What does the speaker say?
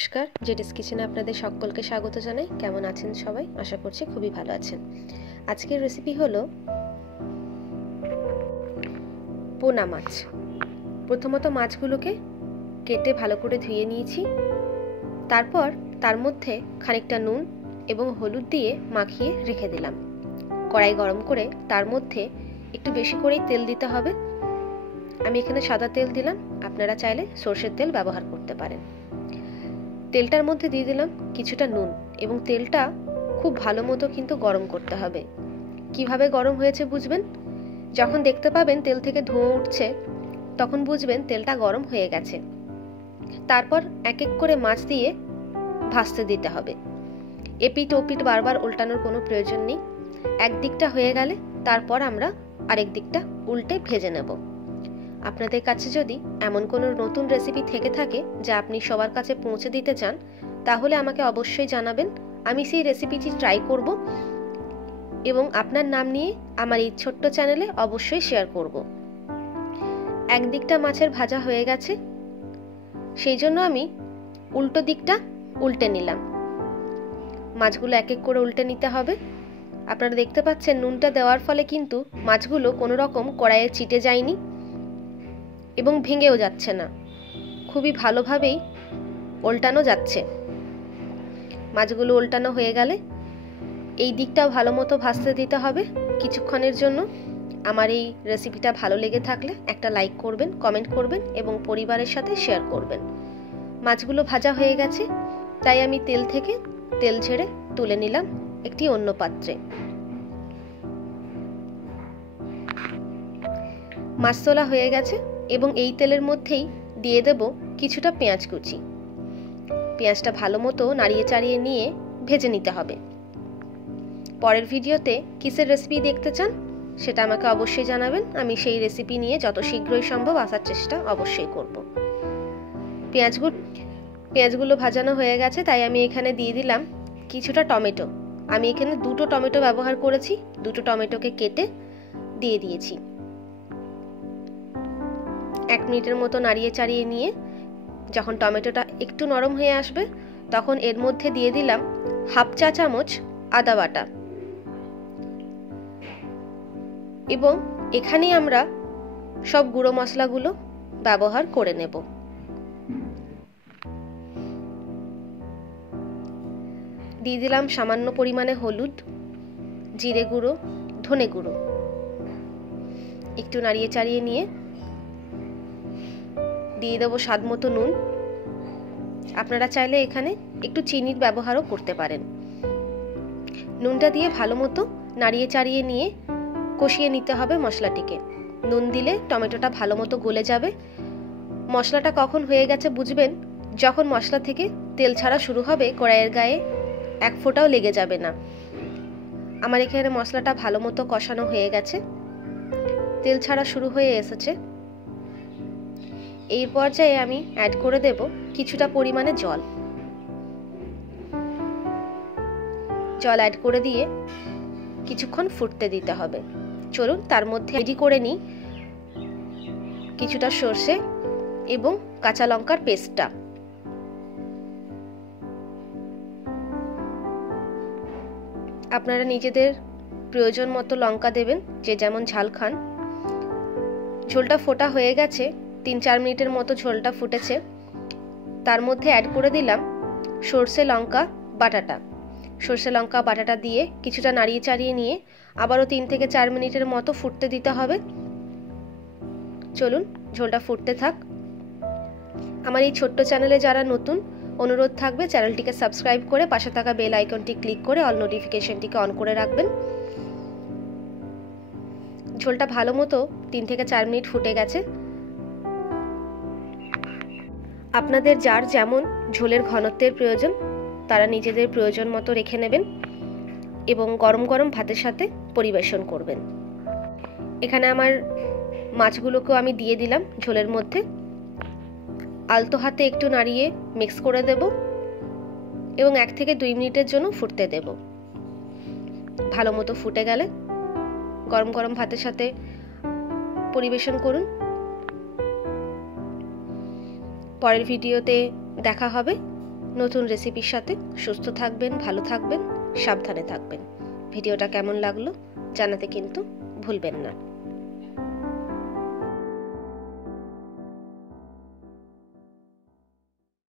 নমস্কার, জেডিস কিচেনে আপনাদের সকলকে স্বাগত জানাই। কেমন আছেন সবাই? আশা করছি খুবই ভালো আছেন। আজকের রেসিপি হলো পোনা মাছ। প্রথমত মাছগুলোকে কেটে ভালো করে ধুয়ে নিয়েছি। তারপর তার মধ্যে খানিকটা নুন এবং হলুদ দিয়ে মাখিয়ে রেখে দিলাম। কড়াই গরম করে তার মধ্যে একটু বেশি করেই তেল দিতে হবে। আমি এখানে সাদা তেল দিলাম, আপনারা চাইলে সরষের তেল ব্যবহার করতে পারেন। তেলটার মধ্যে দিয়ে দিলাম কিছুটা নুন এবং তেলটা খুব ভালো মতো কিন্তু গরম করতে হবে। কিভাবে গরম হয়েছে বুঝবেন? যখন দেখতে পাবেন তেল থেকে ধোঁয়া উঠছে তখন বুঝবেন তেলটা গরম হয়ে গেছে। তারপর এক এক করে মাছ দিয়ে ভাজতে দিতে হবে। এপিট ওপিট বারবার উল্টানোর কোনো প্রয়োজন নেই। একদিকটা হয়ে গেলে তারপর আমরা আরেক দিকটা উল্টে ভেজে নেব। আপনাদের কাছে যদি এমন কোনো নতুন রেসিপি থেকে থাকে যা আপনি সবার কাছে পৌঁছে দিতে চান, তাহলে আমাকে অবশ্যই জানাবেন। আমি সেই রেসিপিটি ট্রাই করব এবং আপনার নাম নিয়ে আমার এই ছোট্ট চ্যানেলে অবশ্যই শেয়ার করব। একদিকটা মাছের ভাজা হয়ে গেছে, সেই জন্য আমি উল্টো দিকটা উল্টে নিলাম। মাছগুলো এক এক করে উল্টে নিতে হবে। আপনারা দেখতে পাচ্ছেন নুনটা দেওয়ার ফলে কিন্তু মাছগুলো কোনো রকম কড়াইয়ে চিটে যায়নি এবং ভেঙেও যাচ্ছে না, খুবই ভালোভাবেই উল্টানো যাচ্ছে। মাছগুলো উল্টানো হয়ে গেলে এই দিকটাও ভালো মতো ভাজতে দিতে হবে কিছুক্ষণের জন্য। আমার এই রেসিপিটা ভালো লেগে থাকলে একটা লাইক করবেন, কমেন্ট করবেন এবং পরিবারের সাথে শেয়ার করবেন। মাছগুলো ভাজা হয়ে গেছে, তাই আমি তেল থেকে তেল ঝেড়ে তুলে নিলাম একটি অন্য পাত্রে। মাছ তোলা হয়ে গেছে এবং এই তেলের মধ্যেই দিয়ে দেব কিছুটা পেঁয়াজ কুচি। পেঁয়াজটা ভালো মতো নাড়িয়ে চাড়িয়ে নিয়ে ভেজে নিতে হবে। পরের ভিডিওতে কিসের রেসিপি দেখতে চান সেটা আমাকে অবশ্যই জানাবেন। আমি সেই রেসিপি নিয়ে যত শীঘ্রই সম্ভব আসার চেষ্টা অবশ্যই করব। পেঁয়াজগুলো ভাজানো হয়ে গেছে, তাই আমি এখানে দিয়ে দিলাম কিছুটা টমেটো। আমি এখানে দুটো টমেটো ব্যবহার করেছি। দুটো টমেটোকে কেটে দিয়ে দিয়েছি। 1 মিনিটের মতো নাড়িয়ে চাড়িয়ে নিয়ে যখন টমেটোটা একটু নরম হয়ে আসবে তখন এর মধ্যে দিয়ে দিলাম 1/2 চা চামচ আদা বাটা এবং এখানে আমরা সব গুঁড়ো মশলাগুলো ব্যবহার করে নেব। দিয়ে দিলাম সামান্য পরিমাণে হলুদ, জিরে গুঁড়ো, ধনে গুঁড়ো। একটু নাড়িয়ে চাড়িয়ে নিয়ে দিয়ে দেবো স্বাদ মতো নুন। আপনারা চাইলে এখানে একটু চিনির ব্যবহারও করতে পারেন। নুনটা দিয়ে ভালো মতো নাড়িয়ে চাড়িয়ে নিয়ে কষিয়ে নিতে হবে মশলাটিকে। নুন দিলে টমেটোটা ভালো মতো গলে যাবে। মশলাটা কখন হয়ে গেছে বুঝবেন? যখন মশলা থেকে তেল ছাড়া শুরু হবে, কড়াইয়ের গায়ে এক ফোঁটাও লেগে যাবে না। আমার এখানে মশলাটা ভালো মতো কষানো হয়ে গেছে, তেল ছাড়া শুরু হয়ে এসেছে। এই পর্যায়ে আমি অ্যাড করে দেব কিছুটা পরিমাণে জল। জল অ্যাড করে দিয়ে কিছুক্ষণ ফুটতে দিতে হবে। চলুন তার মধ্যে রেডি করে নিই কিছুটা সর্ষে এবং কাঁচা লঙ্কার পেস্টটা। আপনারা নিজেদের প্রয়োজন মতো লঙ্কা দেবেন, যে যেমন ঝাল খান। ঝোলটা ফোটা হয়ে গেছে, 3-4 মিনিটের মতো ঝোলটা ফুটেছে। তার মধ্যে অ্যাড করে দিলাম সর্ষে লঙ্কা বাটাটা। সর্ষে লঙ্কা বাটাটা দিয়ে কিছুটা নাড়িয়ে চাড়িয়ে নিয়ে আবারও 3 থেকে 4 মিনিটের মতো ফুটতে দিতে হবে। চলুন ঝোলটা ফুটতে থাক। আমার এই ছোট্ট চ্যানেলে যারা নতুন, অনুরোধ থাকবে চ্যানেলটিকে সাবস্ক্রাইব করে পাশে থাকা বেল আইকনটি ক্লিক করে অল নোটিফিকেশনটিকে অন করে রাখবেন। ঝোলটা ভালো মতো 3 থেকে 4 মিনিট ফুটে গেছে। আপনাদের যার যেমন ঝোলের ঘনত্বের প্রয়োজন তারা নিজেদের প্রয়োজন মতো রেখে নেবেন এবং গরম গরম ভাতের সাথে পরিবেশন করবেন। এখানে আমার মাছগুলোকেও আমি দিয়ে দিলাম ঝোলের মধ্যে। আলতো হাতে একটু নাড়িয়ে মিক্স করে দেব এবং 1 থেকে 2 মিনিটের জন্য ফুটতে দেব। ভালো মতো ফুটে গেলে গরম গরম ভাতের সাথে পরিবেশন করুন। পরের ভিডিওতে দেখা হবে। নতুন রেসিপির সাথে সুস্থ থাকবেন, ভালো থাকবেন, সাবধানে থাকবেন। ভিডিওটা কেমন লাগলো জানাতে কিন্তু ভুলবেন না।